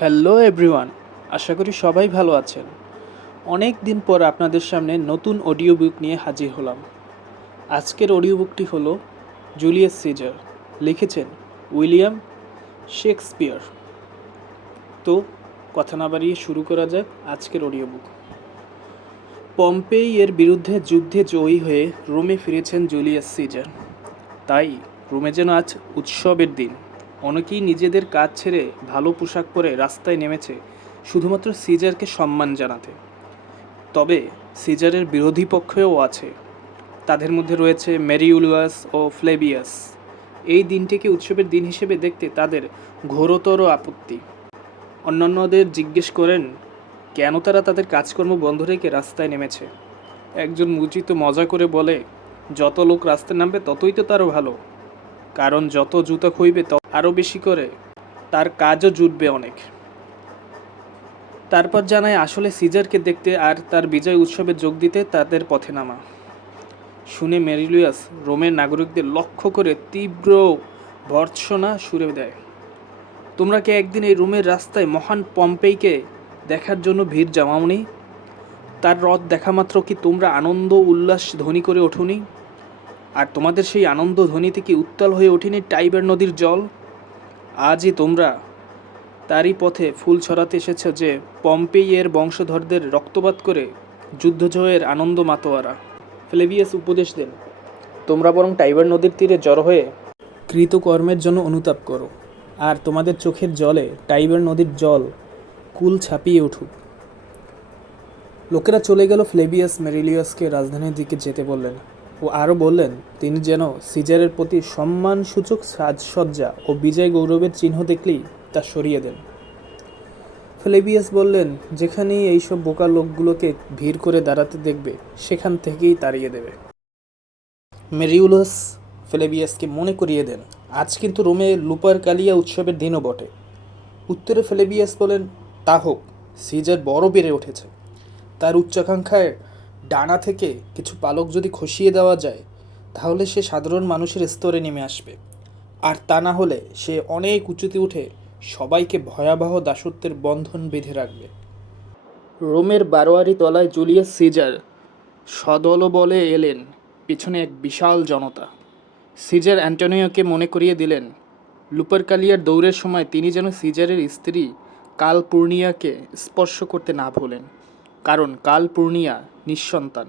Hello everyone, আশা করি সবাই ভালো আছেন। অনেক দিন পর আপনাদের সামনে নতুন অডিও বুক নিয়ে হাজির হলাম। আজকের অডিও বুকটি হলো জুলিয়াস সিজার, লিখেছেন উইলিয়াম শেক্সপিয়ার। তো কথা না বাড়িয়ে শুরু করা যাক আজকের অডিও বুক। পম্পেই এর বিরুদ্ধে যুদ্ধে জয়ী হয়ে রোমে ফিরেছেন জুলিয়াস সিজার। তাই রোমে যেন আজ উৎসবের দিন। অনেকেই নিজেদের কাজ ছেড়ে ভালো পোশাক পরে রাস্তায় নেমেছে শুধুমাত্র সিজারকে সম্মান জানাতে। তবে সিজারের বিরোধী পক্ষেও আছে। তাদের মধ্যে রয়েছে মেরিউলিয়াস ও ফ্লেবিয়াস। এই দিনটিকে উৎসবের দিন হিসেবে দেখতে তাদের ঘোরতর আপত্তি। অন্যান্যদের জিজ্ঞেস করেন কেন তারা তাদের কাজকর্ম বন্ধ রেখে রাস্তায় নেমেছে। একজন মুচিত মজা করে বলে, যত লোক রাস্তায় নামবে ততই তো তারও ভালো, কারণ যত জুতা খুইবে তত আরও বেশি করে তার কাজও জুটবে অনেক। তারপর জানায় আসলে সিজারকে দেখতে আর তার বিজয় উৎসবে যোগ দিতে তাদের পথে নামা। শুনে মেরিলিয়াস রোমের নাগরিকদের লক্ষ্য করে তীব্র ভর্ৎসনা সুরে দেয়, তোমরা কি একদিন এই রোমের রাস্তায় মহান পম্পেইকে দেখার জন্য ভিড় জমাওনি? তার রথ দেখা মাত্র কি তোমরা আনন্দ উল্লাস ধ্বনি করে ওঠোনি? আর তোমাদের সেই আনন্দ ধ্বনিতে কি উত্তাল হয়ে ওঠেনি টাইবার নদীর জল? আজই তোমরা তারই পথে ফুল ছড়াতে এসেছ যে পম্পেইয়ের বংশধরদের রক্তপাত করে যুদ্ধজয়ের আনন্দ মাতোয়ারা। ফ্লেভিয়াস উপদেশ দেন, তোমরা বরং টাইবার নদীর তীরে জড়ো হয়ে কৃতকর্মের জন্য অনুতাপ করো, আর তোমাদের চোখের জলে টাইবার নদীর জল কুল ছাপিয়ে উঠুক। লোকেরা চলে গেল। ফ্লেভিয়াস মেরিলিয়াসকে রাজধানীর দিকে যেতে বললেন ও আরও বললেন তিনি যেন সিজারের প্রতি সম্মানসূচক সাজসজ্জা ও বিজয় গৌরবের চিহ্ন দেখলেই তা সরিয়ে দেন। ফ্লেভিয়াস বললেন, যেখানেই এইসব বোকা লোকগুলোকে ভিড় করে দাঁড়াতে দেখবে সেখান থেকেই তাড়িয়ে দেবে। মেরিউলাস ফ্লেভিয়াসকে মনে করিয়ে দেন, আজ কিন্তু রোমে লুপারকালিয়া উৎসবের দিনও বটে। উত্তরে ফ্লেভিয়াস বলেন, তা হোক, সিজার বড় বেড়ে উঠেছে। তার উচ্চাকাঙ্ক্ষায় ডানা থেকে কিছু পালক যদি খসিয়ে দেওয়া যায় তাহলে সে সাধারণ মানুষের স্তরে নেমে আসবে, আর তা না হলে সে অনেক উঁচুতে উঠে সবাইকে ভয়াবহ দাসত্বের বন্ধন বেঁধে রাখবে। রোমের বারোয়ারি তলায় জুলিয়াস সিজার সদলবলে এলেন, পিছনে এক বিশাল জনতা। সিজার অ্যান্টনিওকে মনে করিয়ে দিলেন লুপারকালিয়ার দৌড়ের সময় তিনি যেন সিজারের স্ত্রী কালপূর্ণিয়াকে স্পর্শ করতে না ভোলেন, কারণ কালপূর্ণিয়া নিঃসন্তান,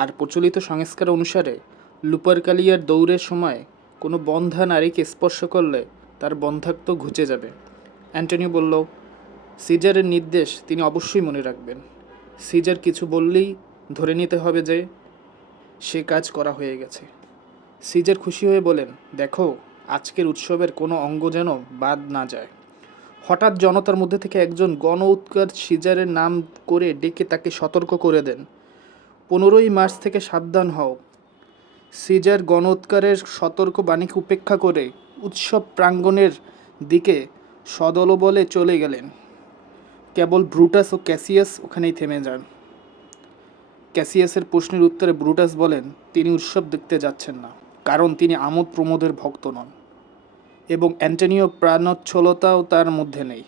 আর প্রচলিত সংস্কার অনুসারে লুপারকালিয়ার দৌড়ের সময় কোনো বন্ধা নারীকে স্পর্শ করলে তার বন্ধ্যাত্ব ঘুচে যাবে। অ্যান্টনিও বলল, সিজারের নির্দেশ তিনি অবশ্যই মনে রাখবেন। সিজার কিছু বললেই ধরে নিতে হবে যে সে কাজ করা হয়ে গেছে। সিজার খুশি হয়ে বলেন, দেখো, আজকের উৎসবের কোনো অঙ্গ যেন বাদ না যায়। হঠাৎ জনতার মধ্যে থেকে একজন গণ উৎকট সিজারের নাম করে ডেকে তাকে সতর্ক করে দেন, 15ই মার্চ থেকে সাবধান হও। সিজার গণ উৎকারের সতর্ক বাণীকে উপেক্ষা করে উৎসব প্রাঙ্গণের দিকে সদলবলে চলে গেলেন। কেবল ব্রুটাস ও ক্যাসিয়াস ওখানেই থেমে যান। ক্যাসিয়াসের প্রশ্নের উত্তরে ব্রুটাস বলেন তিনি উৎসব দেখতে যাচ্ছেন না, কারণ তিনি আমোদ প্রমোদের ভক্ত নন, এবং অ্যান্টনিও প্রাণোচ্ছলতাও তার মধ্যে নেই,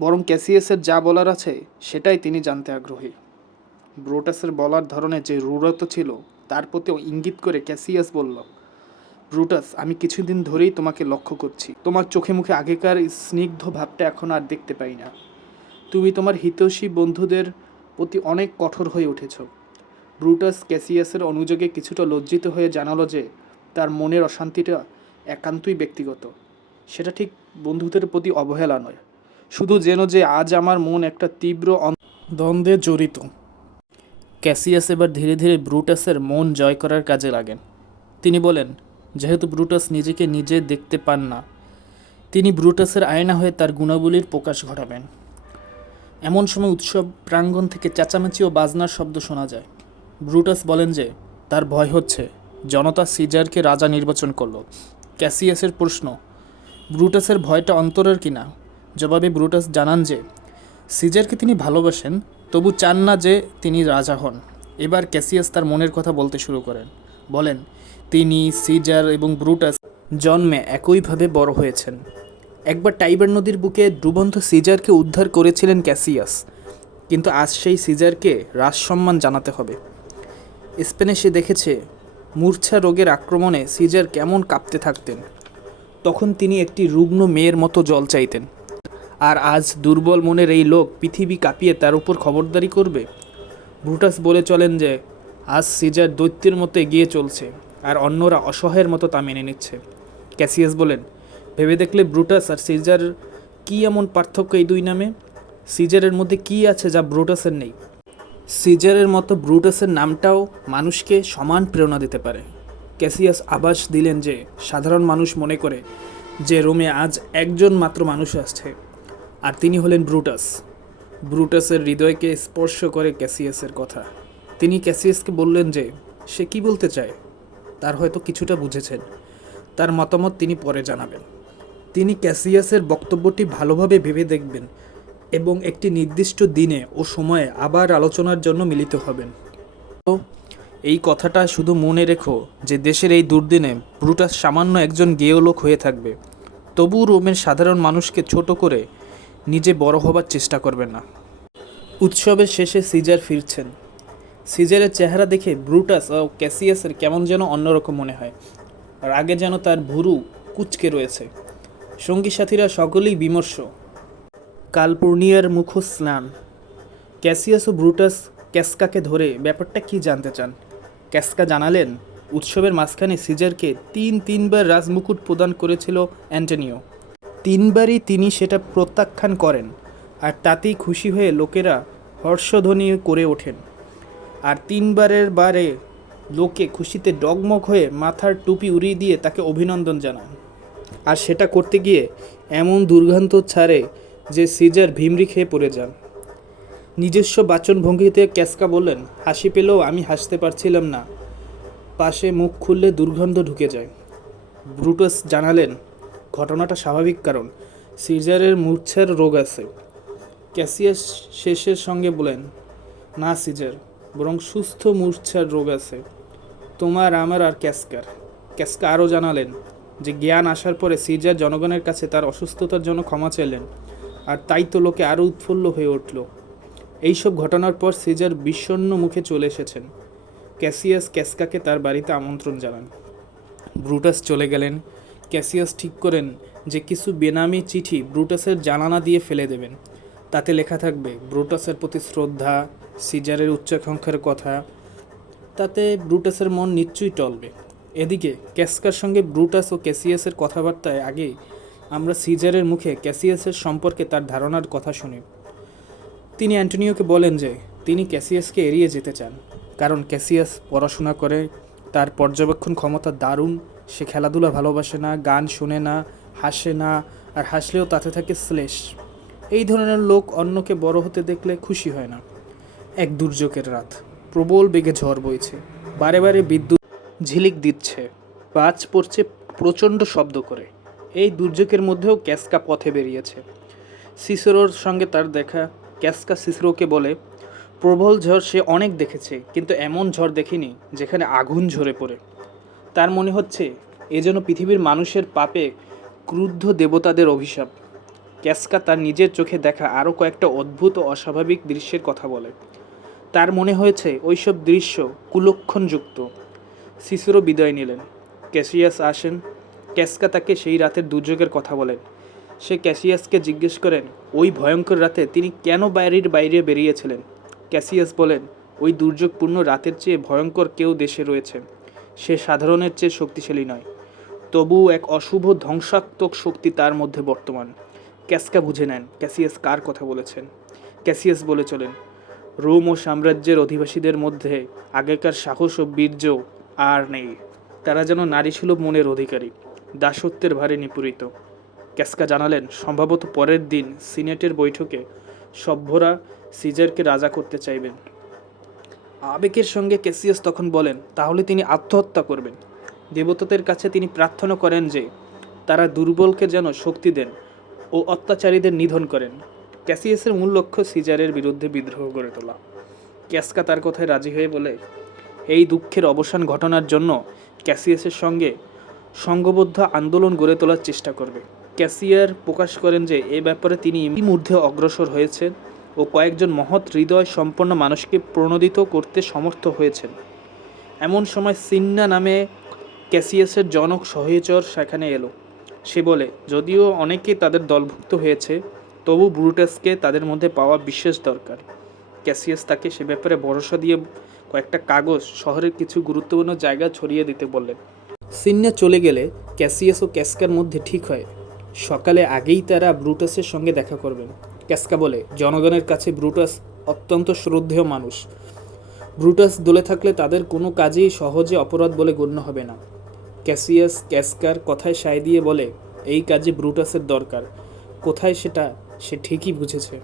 বরং ক্যাসিয়াসের যা বলার আছে সেটাই তিনি জানতে আগ্রহী। ব্রুটাসের বলার ধরনে যে রূঢ়তা ছিল তার প্রতি ইঙ্গিত করে ক্যাসিয়াস বলল, ব্রুটাস, আমি কিছুদিন ধরেই তোমাকে লক্ষ্য করছি। তোমার চোখে মুখে আগেকার স্নিগ্ধ ভাবটা এখন আর দেখতে পাই না। তুমি তোমার হিতৈষী বন্ধুদের প্রতি অনেক কঠোর হয়ে উঠেছ। ব্রুটাস ক্যাসিয়াসের অনুযোগে কিছুটা লজ্জিত হয়ে জানালো যে তার মনের অশান্তিটা একান্তই ব্যক্তিগত। সেটা ঠিক বন্ধুদের প্রতি অবহেলা নয়, শুধু যেন যে আজ আমার মন একটা তীব্র দ্বন্দ্বে জড়িত। ক্যাসিয়াস এবার ধীরে ধীরে ব্রুটাসের মন জয় করার কাজে লাগেন। তিনি বলেন, যেহেতু ব্রুটাস নিজেকে নিজে দেখতে পান না, তিনি ব্রুটাসের আয়না হয়ে তার গুণাবলীর প্রকাশ ঘটাবেন। এমন সময় উৎসব প্রাঙ্গণ থেকে চেঁচামেচি ও বাজনার শব্দ শোনা যায়। ব্রুটাস বলেন যে তার ভয় হচ্ছে জনতা সিজারকে রাজা নির্বাচন করল। ক্যাসিয়াসের প্রশ্ন, ব্রুটাসের ভয়টা অন্তরের কিনা? জবাবে ব্রুটাস জানান যে সিজারকে তিনি ভালোবাসেন, তবু চান না যে তিনি রাজা হন। এবার ক্যাসিয়াস তার মনের কথা বলতে শুরু করেন। বলেন তিনি, সিজার এবং ব্রুটাস জন্মে একইভাবে বড় হয়েছেন। একবার টাইবার নদীর বুকে ডুবন্ত সিজারকে উদ্ধার করেছিলেন ক্যাসিয়াস, কিন্তু আজ সেই সিজারকে রাজসম্মান জানাতে হবে। স্পেনে সে দেখেছে মূর্ছা রোগের আক্রমণে সিজার কেমন কাঁপতে থাকতেন। তখন তিনি একটি রুগ্ন মেয়ের মতো জল চাইতেন। আর আজ দুর্বল মনের এই লোক পৃথিবী কাঁপিয়ে তার উপর খবরদারি করবে। ব্রুটাস বলে চলেন যে আজ সিজার দৈত্যের মতো এগিয়ে চলছে, আর অন্যরা অসহায়ের মতো তা মেনে নিচ্ছে। ক্যাসিয়াস বলেন, ভেবে দেখলে ব্রুটাস আর সিজার কী এমন পার্থক্য এই দুই নামে? সিজারের মধ্যে কী আছে যা ব্রুটাসের নেই? সিজারের মতো ব্রুটাসের নামটাও মানুষকে সমান প্রেরণা দিতে পারে। ক্যাসিয়াস আভাস দিলেন যে সাধারণ মানুষ মনে করে যে রোমে আজ একজন মাত্র মানুষ আসছে, আর তিনি হলেন ব্রুটাস। ব্রুটাসের হৃদয়কে স্পর্শ করে ক্যাসিয়াসের কথা। তিনি ক্যাসিয়াসকে বললেন যে সে কি বলতে চায়। তার হয়তো কিছুটা বুঝেছেন। তার মতামত তিনি পরে জানাবেন। তিনি ক্যাসিয়াসের বক্তব্যটি ভালোভাবে ভেবে দেখবেন এবং একটি নির্দিষ্ট দিনে ও সময়ে আবার আলোচনার জন্য মিলিত হবেন। তো এই কথাটা শুধু মনে রেখো যে দেশের এই দুর্দিনে ব্রুটাস সামান্য একজন গেয় লোক হয়ে থাকবে। তবু রোমের সাধারণ মানুষকে ছোট করে নিজে বড় হবার চেষ্টা করবেন না। উৎসবের শেষে সিজার ফিরছেন। সিজারের চেহারা দেখে ব্রুটাস ও ক্যাসিয়াসের কেমন যেন অন্যরকম মনে হয়। রাগে যেন তার ভুরু কুঁচকে রয়েছে। সঙ্গী সাথীরা সকলেই বিমর্ষ। কালপুর্নিয়ার মুখস্নান। ক্যাসিয়াস ও ব্রুটাস ক্যাসকাকে ধরে ব্যাপারটা কি জানতে চান। ক্যাসকা জানালেন, উৎসবের মাঝখানে সিজারকে তিনবার রাজমুকুট প্রদান করেছিল অ্যান্টনিও। তিনবারই তিনি সেটা প্রত্যাখ্যান করেন, আর তাতেই খুশি হয়ে লোকেরা হর্ষধ্বনি করে ওঠেন। আর তিনবারের বারে লোকে খুশিতে ডগমগ হয়ে মাথার টুপি উড়িয়ে দিয়ে তাকে অভিনন্দন জানান। আর সেটা করতে গিয়ে এমন দুর্গন্ধ ছাড়ে যে সিজার ভিমরি খেয়ে পড়ে যান। নিজস্ব বাচনভঙ্গিতে ক্যাসকা বললেন, হাসি পেলেও আমি হাসতে পারছিলাম না, পাশে মুখ খুললে দুর্গন্ধ ঢুকে যায়। ব্রুটাস জানালেন, ঘটনাটা স্বাভাবিক, কারণ সিজারের মূর্ছার রোগ আছে। ক্যাসিয়াস শেষের সঙ্গে বলেন, না সিজার, বরং সুস্থ মূর্ছার রোগ আছে, তোমার, আমার আর ক্যাসকার। ক্যাসকা আরও জানালেন যে জ্ঞান আসার পরে সিজার জনগণের কাছে তার অসুস্থতার জন্য ক্ষমা চাইলেন, আর তাই তো লোকে আরও উৎফুল্ল হয়ে উঠল। এইসব ঘটনার পর সিজার বিষণ্ণ মুখে চলে এসেছেন। ক্যাসিয়াস ক্যাসকাকে তার বাড়িতে আমন্ত্রণ জানান। ব্রুটাস চলে গেলেন। ক্যাসিয়াস ঠিক করেন যে কিছু বেনামি চিঠি ব্রুটাসের জানালা দিয়ে ফেলে দেবেন। তাতে লেখা থাকবে ব্রুটাসের প্রতি শ্রদ্ধা, সিজারের উচ্চাকাঙ্ক্ষার কথা। তাতে ব্রুটাসের মন নিশ্চয়ই টলবে। এদিকে ক্যাসকার সঙ্গে ব্রুটাস ও ক্যাসিয়াসের কথাবার্তায় আগেই আমরা সিজারের মুখে ক্যাসিয়াসের সম্পর্কে তার ধারণার কথা শুনি। তিনি অ্যান্টনিওকে বলেন যে তিনি ক্যাসিয়াসকে এড়িয়ে যেতে চান, কারণ ক্যাসিয়াস পড়াশোনা করে, তার পর্যবেক্ষণ ক্ষমতা দারুণ, সে খেলাধুলা ভালোবাসে না, গান শোনে না, হাসে না, আর হাসলেও তাতে থাকে শ্লেষ। এই ধরনের লোক অন্যকে বড় হতে দেখলে খুশি হয় না। এক দুর্যোগের রাত, প্রবল বেগে ঝড় বইছে, বারে বারে বিদ্যুৎ ঝিলিক দিচ্ছে, বাজ পড়ছে প্রচণ্ড শব্দ করে। এই দুর্যোগের মধ্যেও ক্যাসকা পথে বেরিয়েছে। সিসেরোর সঙ্গে তার দেখা। ক্যাসকা সিসেরোকে বলে, প্রবল ঝড় সে অনেক দেখেছে, কিন্তু এমন ঝড় দেখিনি যেখানে আগুন ঝরে পড়ে। তার মনে হচ্ছে এ যেন পৃথিবীর মানুষের পাপে ক্রুদ্ধ দেবতাদের অভিশাপ। ক্যাসকা তার নিজের চোখে দেখা আরও কয়েকটা অদ্ভুত ও অস্বাভাবিক দৃশ্যের কথা বলে। তার মনে হয়েছে ওইসব দৃশ্য কুলক্ষণযুক্ত। সিসেরো বিদায় নিলেন। ক্যাসিয়াস আসেন। ক্যাসকা তাকে সেই রাতের দুর্যোগের কথা বলেন। সে ক্যাসিয়াসকে জিজ্ঞেস করেন ওই ভয়ঙ্কর রাতে তিনি কেন বাড়ির বাইরে বেরিয়েছিলেন। ক্যাসিয়াস বলেন, ওই দুর্যোগপূর্ণ রাতের চেয়ে ভয়ঙ্কর কেউ দেশে রয়েছে। সে সাধারণের চেয়ে শক্তিশালী নয়, তবুও এক অশুভ ধ্বংসাত্মক শক্তি তার মধ্যে বর্তমান। ক্যাসকা বুঝে নেন ক্যাসিয়াস কার কথা বলেছেন। ক্যাসিয়াস বলে চলেন, রোম ও সাম্রাজ্যের অধিবাসীদের মধ্যে আগেকার সাহস ও বীর্য আর নেই। তারা যেন নারীসুলভ মনের অধিকারী, দাসত্বের ভারে নিপীড়িত। ক্যাসকা জানালেন, সম্ভবত পরের দিন সিনেটের বৈঠকে সভ্যরা সিজারকে রাজা করতে চাইবেন। আবেগের সঙ্গে ক্যাসিয়াস তখন বলেন, তাহলে তিনি আত্মহত্যা করবেন। দেবতাদের কাছে তিনি প্রার্থনা করেন যে তারা দুর্বলকে যেন শক্তি দেন ও অত্যাচারীদের নিধন করেন। ক্যাসিয়াসের মূল লক্ষ্য সিজারের বিরুদ্ধে বিদ্রোহ গড়ে তোলা। ক্যাসকা তার কথায় রাজি হয়ে বলে, এই দুঃখের অবসান ঘটনার জন্য ক্যাসিয়াসের সঙ্গে সংঘবদ্ধ আন্দোলন গড়ে তোলার চেষ্টা করবে। ক্যাসিয়ার প্রকাশ করেন যে এ ব্যাপারে তিনি ইতিমধ্যে অগ্রসর হয়েছেন ও কয়েকজন মহৎ হৃদয় সম্পন্ন মানুষকে প্রণোদিত করতে সমর্থ হয়েছেন। এমন সময় সিন্না নামে ক্যাসিয়াসের জনক সহচর সেখানে এলো। সে বলে, যদিও অনেকে তাদের দলভুক্ত হয়েছে, তবু ব্রুটাসকে তাদের মধ্যে পাওয়া বিশেষ দরকার। ক্যাসিয়াস তাকে সে ব্যাপারে ভরসা দিয়ে কয়েকটা কাগজ শহরের কিছু গুরুত্বপূর্ণ জায়গা ছড়িয়ে দিতে বললেন। সিন্না চলে গেলে ক্যাসিয়াস ও ক্যাসকার মধ্যে ঠিক হয় সকালে আগেই তারা ব্রুটাসের সঙ্গে দেখা করবেন। ক্যাসকা বলে, জনগণের কাছে ব্রুটাস অত্যন্ত শ্রদ্ধেয় মানুষ। ব্রুটাস দলে থাকলে তাদের কোনো কাজেই সহজে অপরাধ বলে গণ্য হবে না। ক্যাসিয়াস ক্যাসকার কথায় সায় দিয়ে বলে, এই কাজে ব্রুটাসের দরকার কোথায় সেটা সে ঠিকই বুঝেছে।